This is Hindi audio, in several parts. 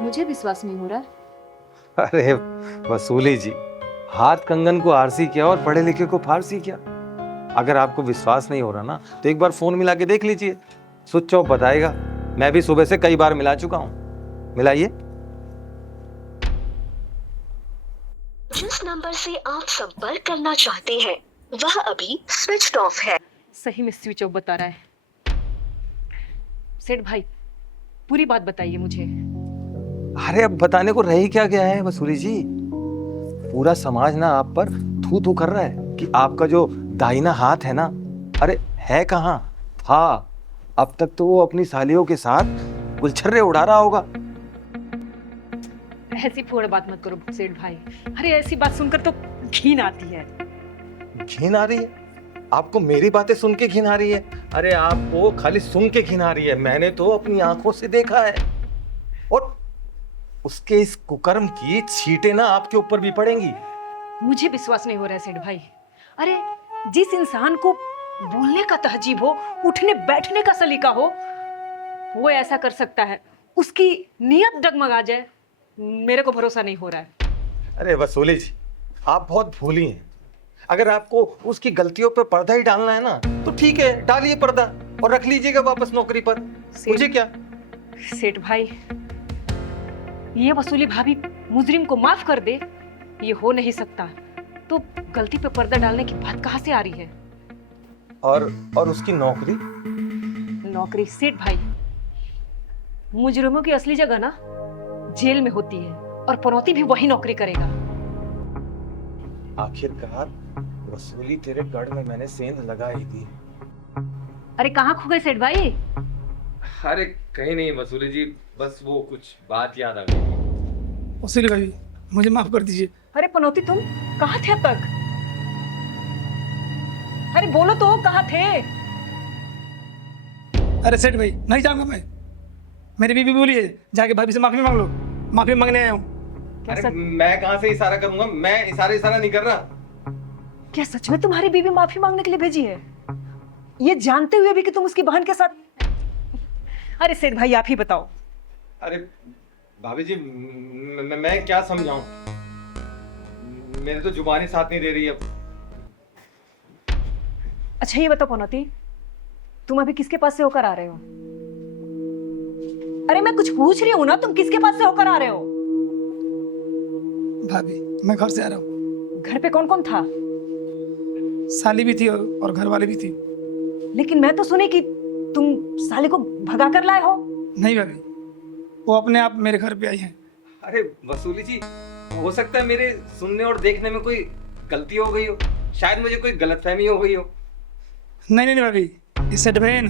मुझे विश्वास नहीं हो रहा। अरे वसूली जी, हाथ कंगन को आरसी क्या और पढ़े लिखे को फारसी क्या। अगर आपको विश्वास नहीं हो रहा ना तो एक बार फोन मिला के देख लीजिए, स्विच ऑफ बताएगा। मैं भी सुबह से कई बार मिला चुका हूँ। मिलाइए। जिस नंबर से आप संपर्क करना चाहते हैं वह अभी स्विच ऑफ है। सही में स्विच ऑफ बता रहा है। सेठ भाई, पूरी बात बताइए मुझे। अरे अब बताने को रह ही क्या गया है वसूली जी। पूरा समाज ना आप पर थू थू कर रहा है कि आपका जो दाहिना हाथ है ना, अरे है कहाँ था। अब तक तो वो अपनी सालियों के साथ गुलछर्रे उड़ा रहा होगा। ऐसी फोड़ बात मत करो सेठ भाई। अरे ऐसी बात सुनकर तो घिन आती है। घिन आ रही है? आपको मेरी बातें सुन के घिन आ रही है? अरे आपको खाली सुन के घिन आ रही है, मैंने तो अपनी आंखों से देखा है। और उसके इस कुकर्म की छींटें ना आपके ऊपर भी पड़ेंगी। मुझे विश्वास नहीं हो रहा है सेठ भाई। अरे जिस इंसान को बोलने का तहजीब हो, उठने बैठने का सलीका हो, वो ऐसा कर सकता है? उसकी नीयत डगमगा जाए, मेरे को भरोसा नहीं हो रहा है। अरे वसूली जी, आप बहुत भूली हैं। अगर आपको उसकी गलतियों पर पर्दा ही डालना है ना तो ठीक है, डालिए पर्दा और रख लीजिएगा वापस नौकरी पर। मुझे क्या। सेठ भाई, ये वसूली भाभी मुजरिम को माफ कर दे, ये हो नहीं सकता। तो गलती पे पर्दा डालने की बात कहाँ से आ रही है? और उसकी नौकरी? नौकरी सेठ भाई, मुजरिमों की असली जगह ना जेल में होती है, और पनौती भी वही नौकरी करेगा। आखिरकार वसूली तेरे गढ़ में मैंने सेंध लगाई थी। अरे कहाँ खो गए सेठ भाई? अरे कहीं नहीं वसूली जी, बस वो कुछ बात याद आ गई। वसूली भाई, मुझे माफ कर दीजिए। अरे पनौती, तुम कहाँ थे अब तक? अरे बोलो तो, कहाँ थे? अरे सेठ भाई, नहीं जाऊंगा मैं। मेरी बीवी बोली है जाके भाभी से माफी मांग लो। माफी मांगने आया हूँ। अरे मैं कहाँ से इशारा करूंगा? मैं इशारा नहीं कर रहा। क्या सच में तुम्हारी बीवी माफी मांगने के लिए भेजी है, ये जानते हुए भी कि तुम उसकी बहन के साथ? अरे सेठ भाई, आप ही बताओ। अरे भाभी जी, मैं क्या समझाऊं? मेरे तो जुबानी साथ नहीं दे रही अब। अच्छा ये बताओ पनौती, तुम अभी किसके पास से होकर आ रहे हो? अरे मैं कुछ पूछ रही हूँ ना, तुम किसके पास से होकर आ रहे हो? भाभी, मैं घर से आ रहा हूँ। घर पे कौन कौन था? साली भी थी और घर वाले भी थी। लेकिन मैं तो सुनी कि तुम साले को भगा कर लाए हो। नहीं भाभी, वो अपने आप मेरे घर पे आई है। अरे वसूली जी, हो सकता है मेरे सुनने और देखने में कोई गलती हो गई हो, शायद मुझे कोई गलतफहमी हो गई हो। नहीं भाभी, इससे बहन,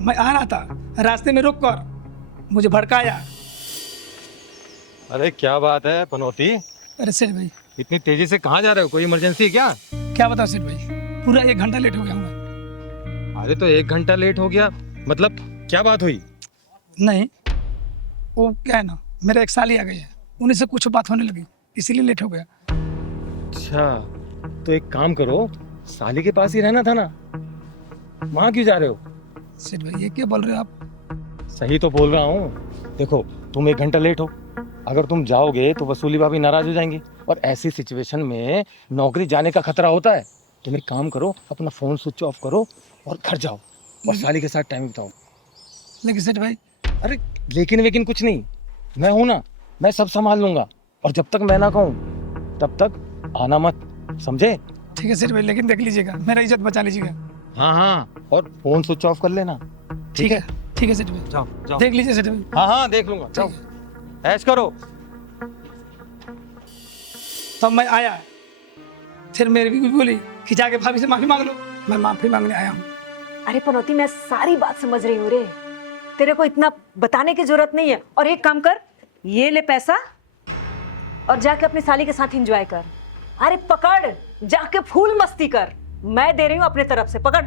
मैं आ रहा था, रास्ते में रुक कर मुझे भड़काया। अरे क्या बात है पनौती, अरे सेठ भाई, इतनी तेजी से कहाँ जा रहे हो? कोई इमरजेंसी है क्या? क्या बताओ सेठ भाई, पूरा 1 घंटा लेट हो गया हूँ। अरे तो 1 घंटा लेट हो गया, मतलब क्या बात हुई? नहीं, वो क्या है ना, मेरा एक साली आ गई है, उन्हीं से कुछ बात होने लगी, इसीलिए लेट हो गया। अच्छा, तो एक काम करो, साली के पास ही रहना था ना, वहाँ क्यों जा रहे हो? सेठ भाई, ये क्या बोल रहे हो आप? सही तो बोल रहा हूँ। देखो, तुम 1 घंटा लेट हो, अगर तुम जाओगे तो वसूली भाभी नाराज हो जाएंगी, और ऐसी सिचुएशन में नौकरी जाने का खतरा होता है। तुम एक काम करो, अपना फोन स्विच ऑफ करो और घर जाओ और साली के साथ टाइम बिताओ। लेकिन सेठ भाई, अरे लेकिन कुछ नहीं, मैं हूं ना, मैं सब संभाल लूंगा, और जब तक मैं ना कहूं तब तक आना मत, समझे? ठीक है सेठ भाई, लेकिन देख लीजिएगा, मेरा इज्जत बचा लीजिएगा। हाँ, और फोन स्विच ऑफ कर लेना। ठीक है सेठ भाई, जाओ देख लीजिए सेठ भाई। हाँ देख लूंगा, जाओ ऐश करो। तब मैं आया, फिर मेरी बीवी बोली कि जाके भाभी से माफी मांग लो। मैं माफी मांगने आया हूँ। अरे पनौती, मैं सारी बात समझ रही हूँ रे, तेरे को इतना बताने की जरूरत नहीं है। और एक काम कर, ये ले पैसा और जाके अपनी साली के साथ एंजॉय कर। अरे पकड़, जाके फूल मस्ती कर, मैं दे रही हूँ अपने तरफ से, पकड़।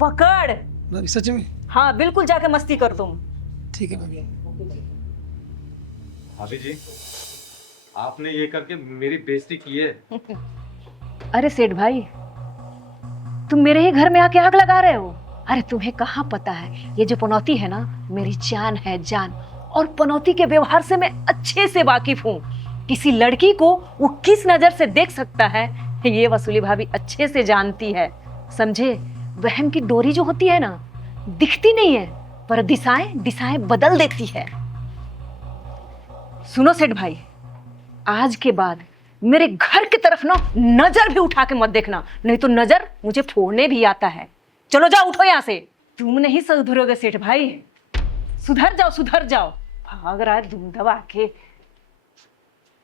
भाभी सच में? हाँ बिल्कुल, जाके मस्ती कर तुम। ठीक है भाभी। भाभी जी, आपने ये करके मेरी बेइज्जती की है। अरे सेठ भाई, तुम मेरे ही घर में आके आग लगा रहे हो। अरे तुम्हें कहाँ पता है, ये जो पनौती है ना, मेरी जान है, जान। और पनौती के व्यवहार से मैं अच्छे से वाकिफ हूँ। किसी लड़की को वो किस नजर से देख सकता है ये वसूली भाभी अच्छे से जानती है, समझे। वहम की डोरी जो होती है ना, दिखती नहीं है पर दिशाएं दिशाएं बदल देती है। सुनो सेठ भाई, आज के बाद मेरे घर की तरफ ना नजर भी उठा के मत देखना, नहीं तो नजर मुझे फोड़ने भी आता है। चलो जाओ, उठो यहाँ से। तुम नहीं सुधरोगे सेठ भाई, सुधर जाओ सुधर जाओ। भाग रहा है धूम दबा के।